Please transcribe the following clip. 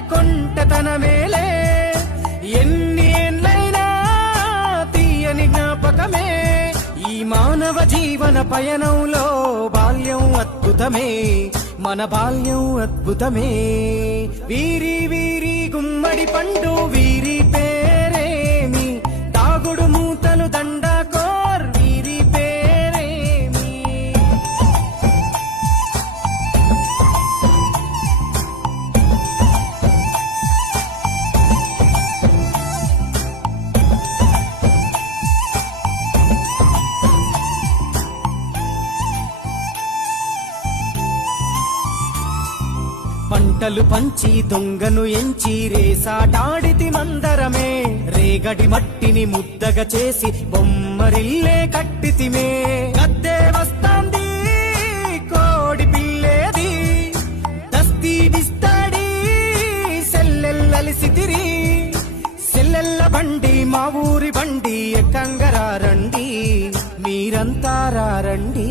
కొంటతనమేలే. ఎన్ని ఏండ్లైనా తీయని జ్ఞాపకమే. ఈ మానవ జీవన పయనంలో బాల్యం అద్భుతమే. మన బాల్యం అద్భుతమే. వీరి వీరి గుమ్మడి పండు వీరి పంటలు పంచి దొంగను ఎంచి రేసాటాడితి మందరమే. రేగడి మట్టిని ముద్దగా చేసి బొమ్మరిల్లే కట్టితిమే. గద్దే వస్తాంది కోడి పిల్లేది దస్తీడిస్తాడి సెల్లెల్లలిసి తిరి. సెల్లెల్ల బండి మా ఊరి బండి ఎక్కంగరారండి మీరంతా రండి.